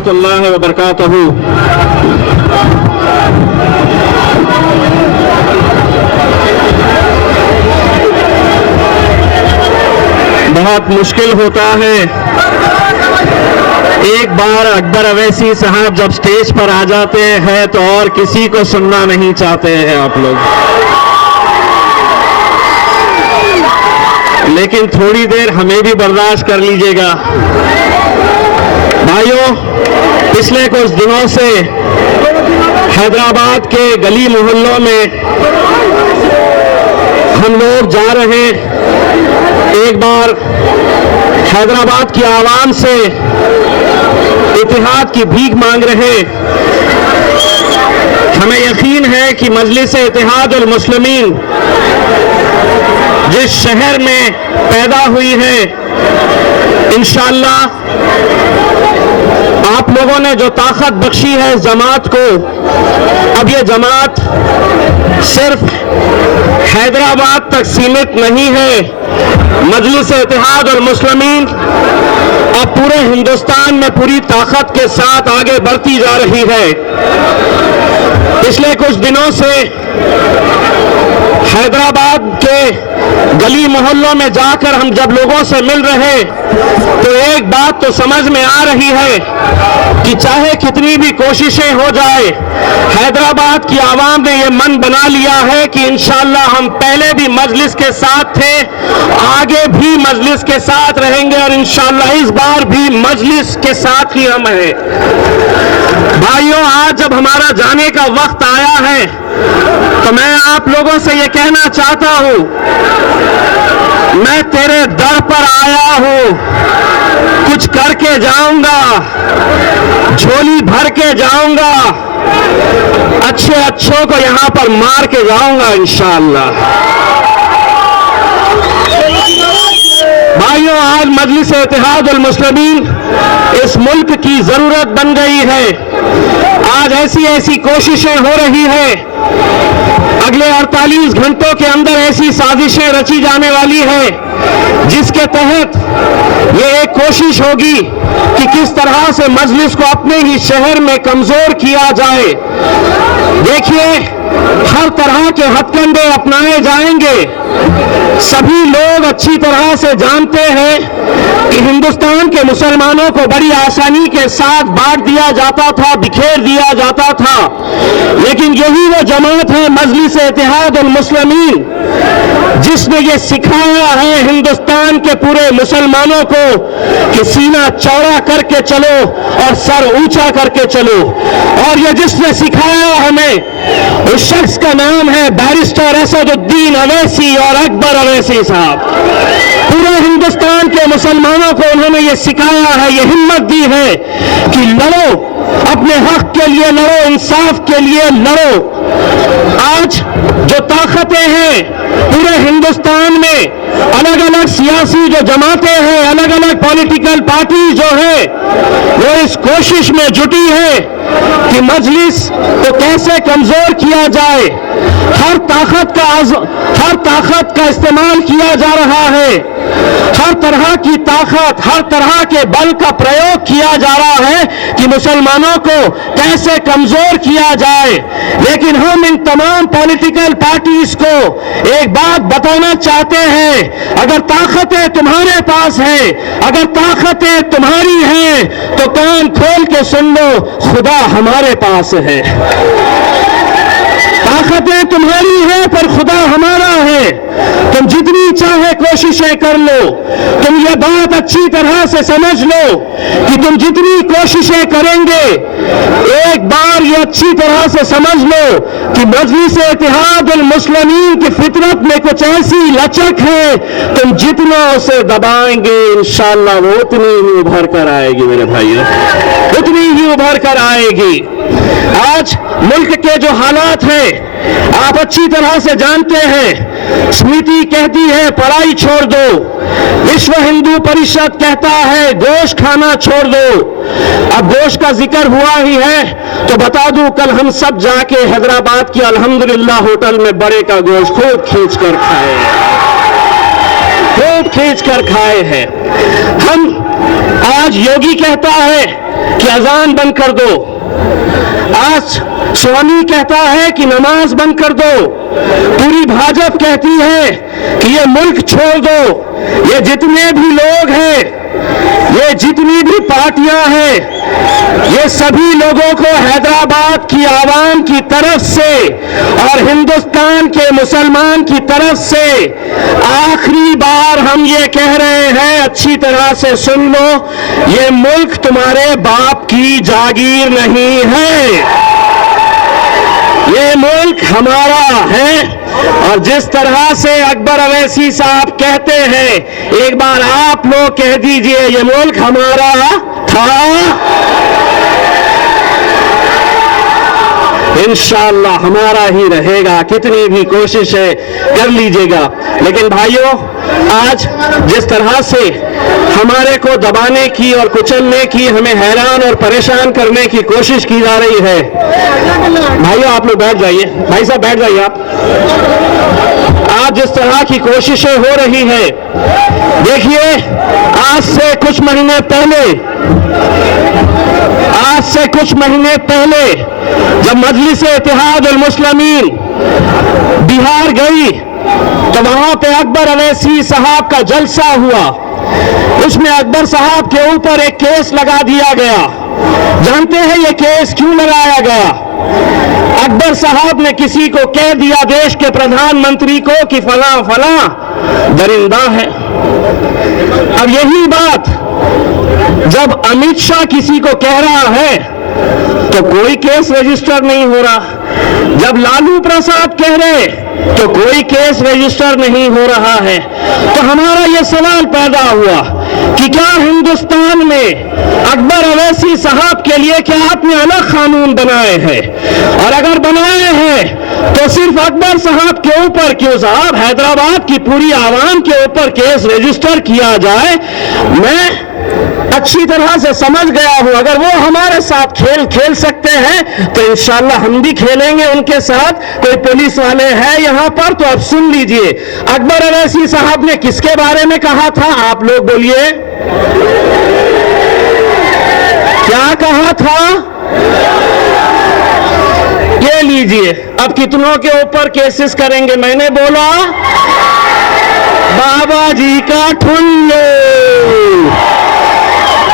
रहमतुल्लाहि व बरकातहू। बहुत मुश्किल होता है, एक बार अकबर अवैसी साहब जब स्टेज पर आ जाते हैं तो और किसी को सुनना नहीं चाहते हैं आप लोग, लेकिन थोड़ी देर हमें भी बर्दाश्त कर लीजिएगा। भाइयों, पिछले कुछ दिनों से हैदराबाद के गली मोहल्लों में हम लोग जा रहे हैं, एक बार हैदराबाद की आवाम से इत्तेहाद की भीख मांग रहे। हमें यकीन है कि मजलिस इत्तेहादुल मुस्लिमीन जिस शहर में पैदा हुई है, इंशाअल्लाह आप लोगों ने जो ताकत बख्शी है इस जमात को, अब ये जमात सिर्फ हैदराबाद तक सीमित नहीं है, मजलिस इत्तेहादुल मुस्लिमीन अब पूरे हिंदुस्तान में पूरी ताकत के साथ आगे बढ़ती जा रही है। पिछले कुछ दिनों से हैदराबाद के गली मोहल्लों में जाकर हम जब लोगों से मिल रहे तो एक बात तो समझ में आ रही है कि चाहे कितनी भी कोशिशें हो जाए, हैदराबाद की आवाम ने यह मन बना लिया है कि इंशाअल्लाह हम पहले भी मजलिस के साथ थे, आगे भी मजलिस के साथ रहेंगे और इंशाअल्लाह इस बार भी मजलिस के साथ ही हम हैं। भाइयों, आज जब हमारा जाने का वक्त आया है तो मैं आप लोगों से यह कहना चाहता हूं, मैं तेरे दर पर आया हूं, कुछ करके जाऊंगा, झोली भर के जाऊंगा, अच्छे अच्छों को यहां पर मार के जाऊंगा इंशाअल्लाह। भाइयों, आज मजलिस इत्तेहादुल मुस्लिमीन इस मुल्क की जरूरत बन गई है। आज ऐसी ऐसी कोशिशें हो रही है, अगले 48 घंटों के अंदर ऐसी साजिशें रची जाने वाली है जिसके तहत ये एक कोशिश होगी कि किस तरह से मजलिस को अपने ही शहर में कमजोर किया जाए। देखिए, हर तरह के हथकंडे अपनाए जाएंगे। सभी लोग अच्छी तरह से जानते हैं कि हिंदुस्तान के मुसलमानों को बड़ी आसानी के साथ बांट दिया जाता था, बिखेर दिया जाता था, लेकिन यही वो जमात है मजलिस इत्तेहादुल मुस्लिमीन जिसने ये सिखाया है हिंदुस्तान के पूरे मुसलमानों को कि सीना चौड़ा करके चलो और सर ऊंचा करके चलो। और ये जिसने सिखाया हमें उस शख्स का नाम है बैरिस्टर असदुद्दीन अवैसी और अकबर अवैसी साहब। पूरे हिंदुस्तान के मुसलमानों को उन्होंने ये सिखाया है, ये हिम्मत दी है कि लड़ो, अपने हक के लिए लड़ो, इंसाफ के लिए लड़ो। आज जो ताकतें हैं पूरे हिंदुस्तान में, अलग अलग सियासी जो जमातें हैं, अलग अलग पॉलिटिकल पार्टी जो है, वो इस कोशिश में जुटी है कि मजलिस को कैसे कमजोर किया जाए। हर ताकत का इस्तेमाल किया जा रहा है, हर तरह की ताकत, हर तरह के बल का प्रयोग किया जा रहा है कि मुसलमानों को कैसे कमजोर किया जाए। लेकिन हम इन तमाम पॉलिटिकल पार्टीज को एक बात बताना चाहते हैं, अगर ताकतें तुम्हारे पास हैं, अगर ताकतें तुम्हारी हैं तो कान खोल के सुन लो, खुदा हमारे पास है। ताकतें तुम्हारी हैं पर खुदा हमारा है। तुम जितनी चाहे कोशिशें कर लो, तुम ये बात अच्छी तरह से समझ लो कि तुम जितनी कोशिशें करेंगे, एक बार ये अच्छी तरह से समझ लो कि मजलिस इत्तेहादुल मुस्लिमीन की फितरत में कुछ ऐसी लचक है, तुम जितना उसे दबाएंगे इंशाअल्लाह वो उतनी ही उभर कर आएगी मेरे भाइयों, उतनी ही उभर कर आएगी। आज मुल्क के जो हालात हैं आप अच्छी तरह से जानते हैं। स्मृति कहती है पढ़ाई छोड़ दो, विश्व हिंदू परिषद कहता है गोश्त खाना छोड़ दो। अब गोश्त का जिक्र हुआ ही है तो बता दूं, कल हम सब जाके हैदराबाद की अल्हम्दुलिल्लाह होटल में बड़े का गोश्त खूब खींच कर खाए, खूब खींच कर खाए हैं। हम आज योगी कहता है कि अजान बंद कर दो, आज स्वामी कहता है कि नमाज बंद कर दो, पूरी भाजपा कहती है कि ये मुल्क छोड़ दो। ये जितने भी लोग हैं, ये जितनी भी पार्टियां हैं, ये सभी लोगों को हैदराबाद की आवाम की तरफ से और हिंदुस्तान के मुसलमान की तरफ से आखिरी बार हम ये कह रहे हैं, अच्छी तरह से सुन लो, ये मुल्क तुम्हारे बाप की जागीर नहीं है, ये मुल्क हमारा है। और जिस तरह से अकबर अवैसी साहब कहते हैं, एक बार आप लोग कह दीजिए, ये मुल्क हमारा था। इंशाअल्लाह हमारा ही रहेगा, कितनी भी कोशिशें कर लीजिएगा। लेकिन भाइयों, आज जिस तरह से हमारे को दबाने की और कुचलने की, हमें हैरान और परेशान करने की कोशिश की जा रही है, भाइयों आप लोग बैठ जाइए, भाई साहब बैठ जाइए आप। आज जिस तरह की कोशिशें हो रही है, देखिए आज से कुछ महीने पहले जब मजलिस इत्तेहाद उल मुस्लिमीन बिहार गई तो वहां पे अकबर अवैसी साहब का जलसा हुआ। उसमें अकबर साहब के ऊपर एक केस लगा दिया गया। जानते हैं ये केस क्यों लगाया गया? अकबर साहब ने किसी को कह दिया, देश के प्रधानमंत्री को, कि फला फला दरिंदा है। अब यही बात जब अमित शाह किसी को कह रहा है तो कोई केस रजिस्टर नहीं हो रहा, जब लालू प्रसाद कह रहे तो कोई केस रजिस्टर नहीं हो रहा है। तो हमारा यह सवाल पैदा हुआ कि क्या हिंदुस्तान में अकबर अवैसी साहब के लिए क्या आपने अलग कानून बनाए हैं? और अगर बनाए हैं तो सिर्फ अकबर साहब के ऊपर क्यों साहब, हैदराबाद की पूरी आवाम के ऊपर केस रजिस्टर किया जाए। मैं अच्छी तरह से समझ गया हूं, अगर वो हमारे साथ खेल खेल सकते हैं तो इंशाल्लाह हम भी खेलेंगे उनके साथ। कोई पुलिस वाले हैं यहां पर तो अब सुन लीजिए, अकबर अवैसी साहब ने किसके बारे में कहा था, आप लोग बोलिए, क्या कहा था? ये लीजिए, अब कितनों के ऊपर केसेस करेंगे? मैंने बोला बाबा जी का ठुल्लू,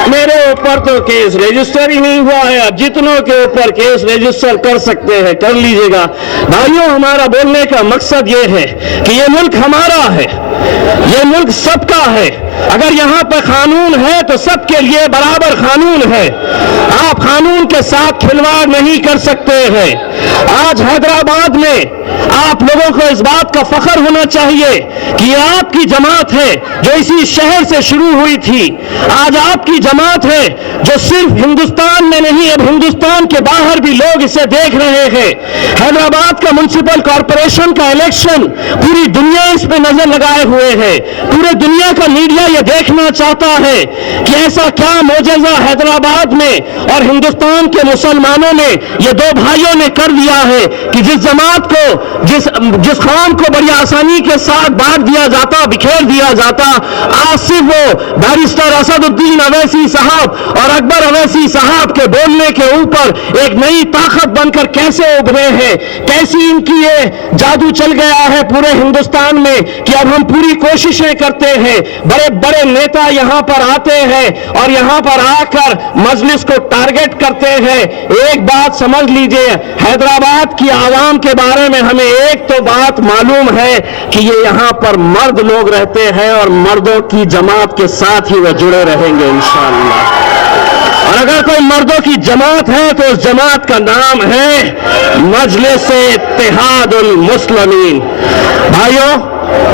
मेरे ऊपर तो केस रजिस्टर ही नहीं हुआ है। अब जितनों के ऊपर केस रजिस्टर कर सकते हैं कर लीजिएगा। भाइयों, हमारा बोलने का मकसद ये है कि ये मुल्क हमारा है, ये मुल्क सबका है। अगर यहाँ पर कानून है तो सबके लिए बराबर कानून है। आप कानून के साथ खिलवाड़ नहीं कर सकते हैं। आज हैदराबाद में आप लोगों को इस बात का फख्र होना चाहिए कि आपकी जमात है जो इसी शहर से शुरू हुई थी, आज आपकी जमात है जो सिर्फ हिंदुस्तान में नहीं, अब हिंदुस्तान के बाहर भी लोग इसे देख रहे हैं। हैदराबाद का म्युनिसिपल कॉरपोरेशन का इलेक्शन पूरी दुनिया इस पे नजर लगाए हुए है। पूरे दुनिया का मीडिया यह देखना चाहता है कि ऐसा क्या मौजज़ा हैदराबाद में और हिंदुस्तान के मुसलमानों ने, ये दो भाइयों ने कर दिया है कि जिस जमात को, जिस कौम को बड़ी आसानी के साथ बांट दिया जाता, बिखेर दिया जाता, आज सिर्फ वो बैरिस्टर असदुद्दीन अवैसी साहब और अकबर अवैसी साहब के बोलने के ऊपर एक नई ताकत बनकर कैसे उभरे हैं, कैसी इनकी ये जादू चल गया है पूरे हिंदुस्तान में कि अब हम पूरी कोशिशें करते हैं। बड़े बड़े नेता यहां पर आते हैं और यहां पर आकर मजलिस को टारगेट करते हैं। एक बात समझ लीजिए, हैदराबाद की आवाम के बारे में हमें एक तो बात मालूम है कि ये यहां पर मर्द लोग रहते हैं और मर्दों की जमात के साथ ही वह जुड़े रहेंगे इंशाअल्लाह। और अगर कोई मर्दों की जमात है तो उस जमात का नाम है मजलिस इत्तेहाद उल मुस्लिमीन। भाइयों,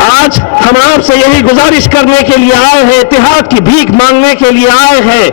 आज हम आपसे यही गुजारिश करने के लिए आए हैं, इत्तेहाद की भीख मांगने के लिए आए हैं।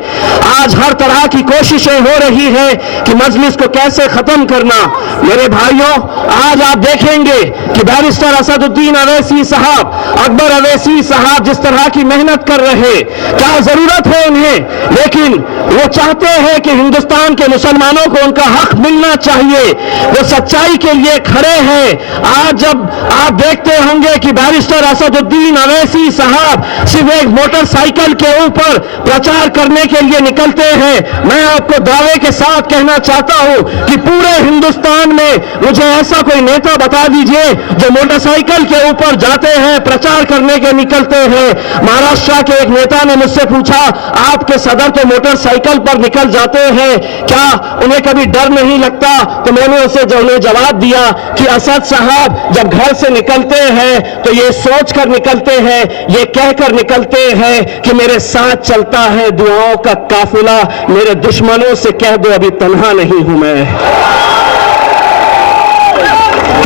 आज हर तरह की कोशिशें हो रही है कि मजलिस को कैसे खत्म करना। मेरे भाइयों, आज आप देखेंगे कि बैरिस्टर असदुद्दीन अवैसी साहब, अकबर अवैसी साहब जिस तरह की मेहनत कर रहे, क्या जरूरत है उन्हें, लेकिन वो चाहते हैं कि हिंदुस्तान के मुसलमानों को उनका हक मिलना चाहिए। वो सच्चाई के लिए खड़े हैं। आज जब आप देखते होंगे कि बैरिस्टर असदुद्दीन असदुद्दीन अवैसी साहब सिर्फ एक मोटरसाइकिल के ऊपर प्रचार करने के लिए निकलते हैं। मैं आपको दावे के साथ कहना चाहता हूं कि पूरे हिंदुस्तान में मुझे ऐसा कोई नेता बता दीजिए जो मोटरसाइकिल के ऊपर जाते हैं, प्रचार करने के निकलते हैं। महाराष्ट्र के एक नेता ने मुझसे पूछा, आपके सदर तो मोटरसाइकिल पर निकल जाते हैं, क्या उन्हें कभी डर नहीं लगता? तो मैंने उसे जवाब दिया कि असद साहब जब घर से निकलते हैं तो ये सोचकर निकलते हैं, ये कहकर निकलते हैं कि मेरे साथ चलता है दुआओं का काफिला, मेरे दुश्मनों से कह दो अभी तन्हा नहीं हूं मैं।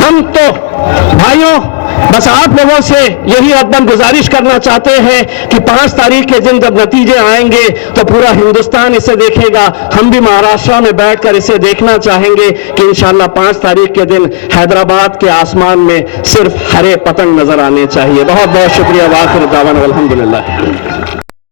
हम तो भाइयों बस आप लोगों से यही अदबन गुजारिश करना चाहते हैं कि 5 तारीख के दिन जब नतीजे आएंगे तो पूरा हिंदुस्तान इसे देखेगा। हम भी महाराष्ट्र में बैठकर इसे देखना चाहेंगे कि इंशाअल्लाह 5 तारीख के दिन हैदराबाद के आसमान में सिर्फ हरे पतंग नजर आने चाहिए। बहुत बहुत शुक्रिया। वाखिर दावाना अल्हम्दुलिल्लाह।